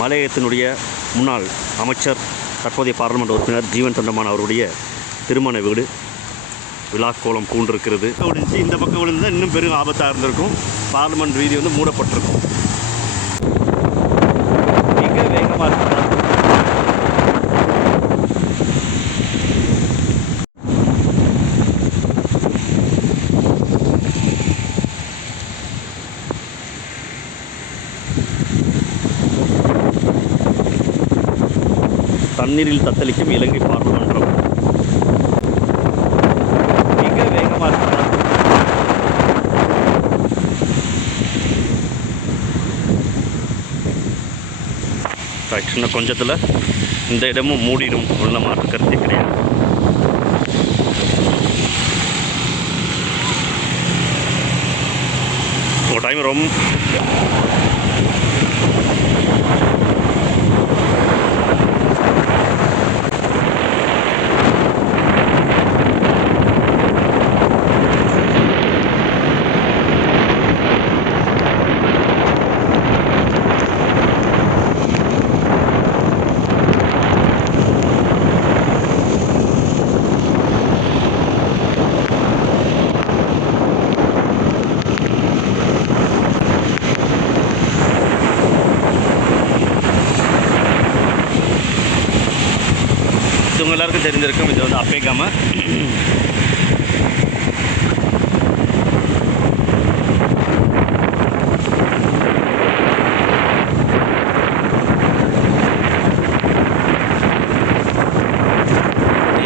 மலையகத்தினுடைய முன்னாள் அமைச்சர் தற்போதைய பாராளுமன்ற உறுப்பினர் ஜீவன் தொண்டமான் அவருடைய திருமண வீடு விழாக்கோலம் பூண்டிருக்கிறது. இந்த பக்கம் விழுந்தால் இன்னும் பெரும் ஆபத்தாக இருந்திருக்கும். பார்லிமெண்ட் வீதி வந்து மூடப்பட்டிருக்கும். மிக வேகமாக இருக்கிறார். தண்ணீரில் தத்தளிக்கும் இலங்கை பாராளுமன்றம் மிக வேகமாக இருக்கிறது. இன்னும் கொஞ்சத்தில் இந்த இடமும் மூடிடும் உள்ள மாற்று கருத்தே கிடையாது. ஒரு டைம் ரொம்ப இது எல்லாருக்கும் தெரிஞ்சிருக்கும். இது வந்து அப்பேகாம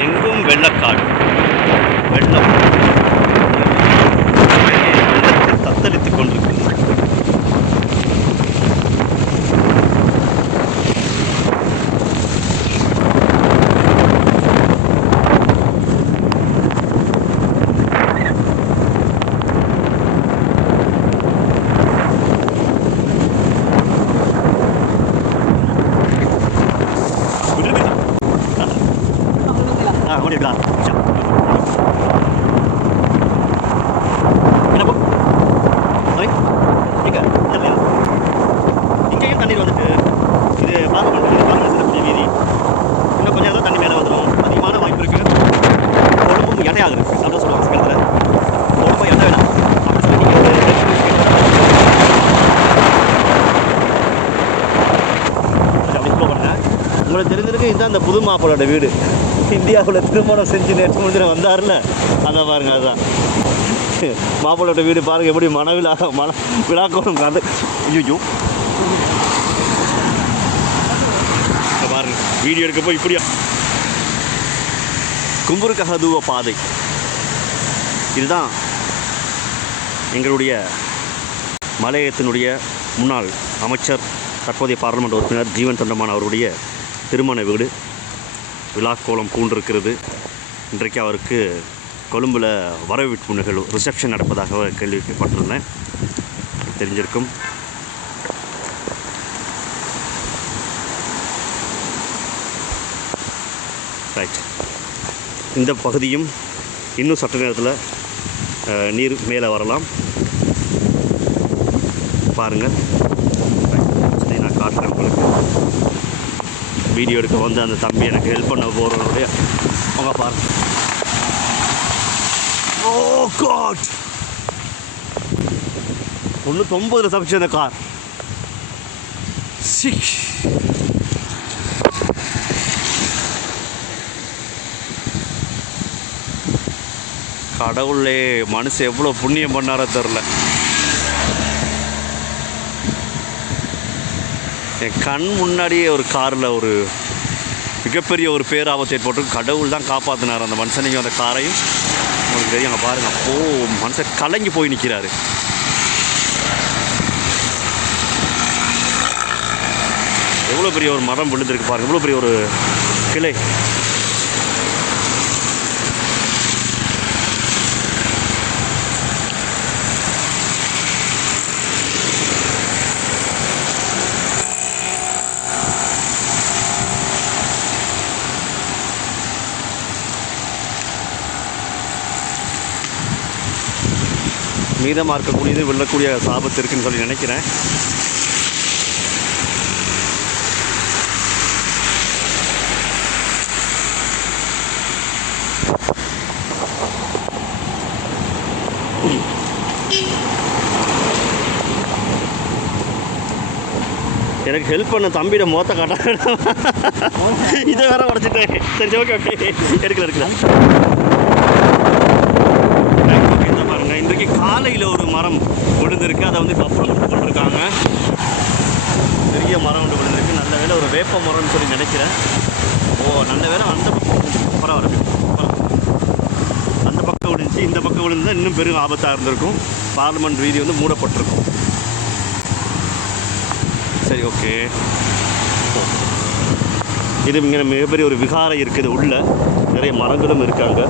எங்கும் வெள்ளக்காடு, வெள்ளம் வெள்ளத்தில் தத்தளித்துக் கொண்டிருக்கிறது. இங்கேயும் தண்ணீர் வந்துட்டு இது பார்க்கக்கூடிய வீதி இன்னும் கொஞ்சம் நேரம் தண்ணி மேலே வந்துடும். அதிகமான வாய்ப்பு இருக்குது. உடம்பும் எடையாக இருக்குது. அதான் சொல்லுவாங்க சிக்கலத்தில் உடம்பு எடை வேணாம் அப்படின்னு சொல்லி அப்படி ஸ்லோ பண்ணேன். உங்களுக்கு தெரிஞ்சிருக்கு, இதுதான் அந்த புது மாப்பிளோட வீடு. இந்தியாவில் திருமணம் செஞ்சு நேற்று முடிஞ்சு வந்தாருன்னு அதான் பாருங்கள். அதுதான் மாப்பிளோட வீடு பாருங்கள். எப்படி விழாக்கோலம் காது. ஐயோ பாருங்க, வீடியோ எடுக்கப்போ இப்படியா கும்புருக்கஹதுவ பாதை. இதுதான் எங்களுடைய மலையகத்தினுடைய முன்னாள் அமைச்சர் தற்போதைய பாராளுமன்ற உறுப்பினர் ஜீவன் தொண்டமான் அவருடைய திருமண வீடு விழாக்கோலம் பூண்டிருக்கிறது. இன்றைக்கு அவருக்கு கொழும்பில் வரவேற்பு நிகழ்வு ரிசப்ஷன் நடப்பதாக கேள்விப்பட்டிருந்தேன். தெரிஞ்சிருக்கும். ரைட், இந்த பகுதியும் இன்னும் சற்று நேரத்தில் நீர் மேலே வரலாம். பாருங்கள், நான் காட்டுறேன் உங்களுக்கு. வீடியோ எடுக்க வந்து அந்த தம்பி எனக்கு ஹெல்ப் பண்ண போகிறவனுடைய அவங்க பாருங்கள். ஓ காட், 99 தப்பிச்சு அந்த கார். கடவுளே, மனுஷன் எவ்வளோ புண்ணியம் பண்ணாரோ தெரில. என் கண் முன்னாடியே ஒரு காரில் ஒரு மிகப்பெரிய ஒரு பேராபத்தை ஏற்பட்டு கடவுள் தான் காப்பாற்றினார் அந்த மனுஷனையும் அந்த காரையும். உங்களுக்கு தெரியும், அங்கே பாருங்கள். அப்போது மனுஷன் கலங்கி போய் நிற்கிறாரு. எவ்வளோ பெரிய ஒரு மரம் விழுந்திருக்கு பாருங்கள். எவ்வளோ பெரிய ஒரு கிளை. மீதமாக இருக்கக்கூடியது விழக்கூடிய சாபத்து இருக்குன்னு சொல்லி நினைக்கிறேன். எனக்கு ஹெல்ப் பண்ண தம்பியோட மோத்த காட்ட இதை வேற உடச்சிட்டேன். சரி ஓகே எடுக்கல இந்த பாருங்க, இன்றைக்கு காலையில் ஒரு மரம் விழுந்திருக்கு. அதை வந்து அப்புறம் போட்டிருக்காங்க. பெரிய மரம் ஒன்று விழுந்திருக்கு. நல்ல வேலை ஒரு வேப்ப மரம்னு சொல்லி நினைக்கிறேன். நல்ல வேலை அந்த பக்கம் பரவாயில்ல, அந்த பக்கம் விழுந்துச்சு. இந்த பக்கம் விழுந்தால் இன்னும் பெரும் ஆபத்தாக இருந்திருக்கும். பார்லிமெண்ட் வீதி வந்து மூடப்பட்டிருக்கும். சரி ஓகே. இது இங்கே மிகப்பெரிய ஒரு விகாரம் இருக்குது. உள்ள நிறைய மரங்களும் இருக்காங்க.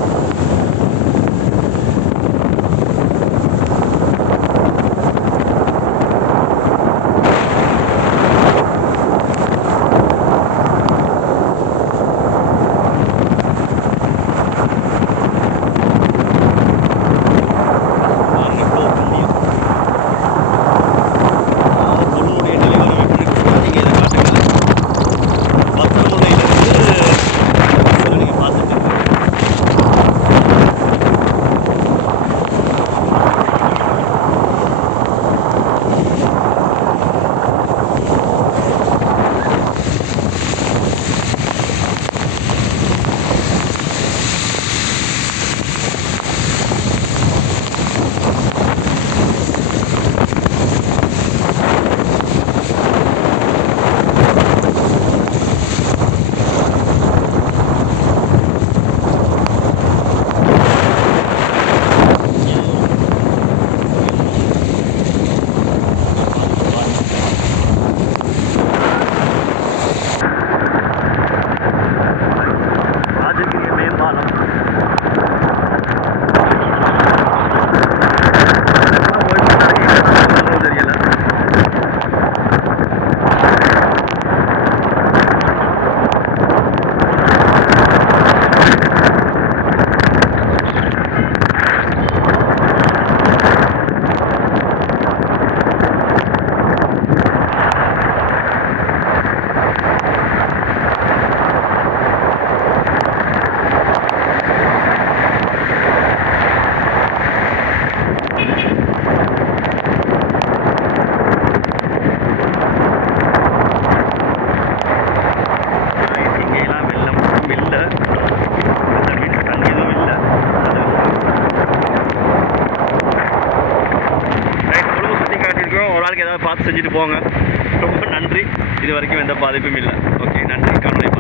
பார்த்து செஞ்சுட்டு போங்க. ரொம்ப நன்றி. இது வரைக்கும் எந்த பாதிப்பும் இல்லை. ஓகே, நன்றி. காணொலி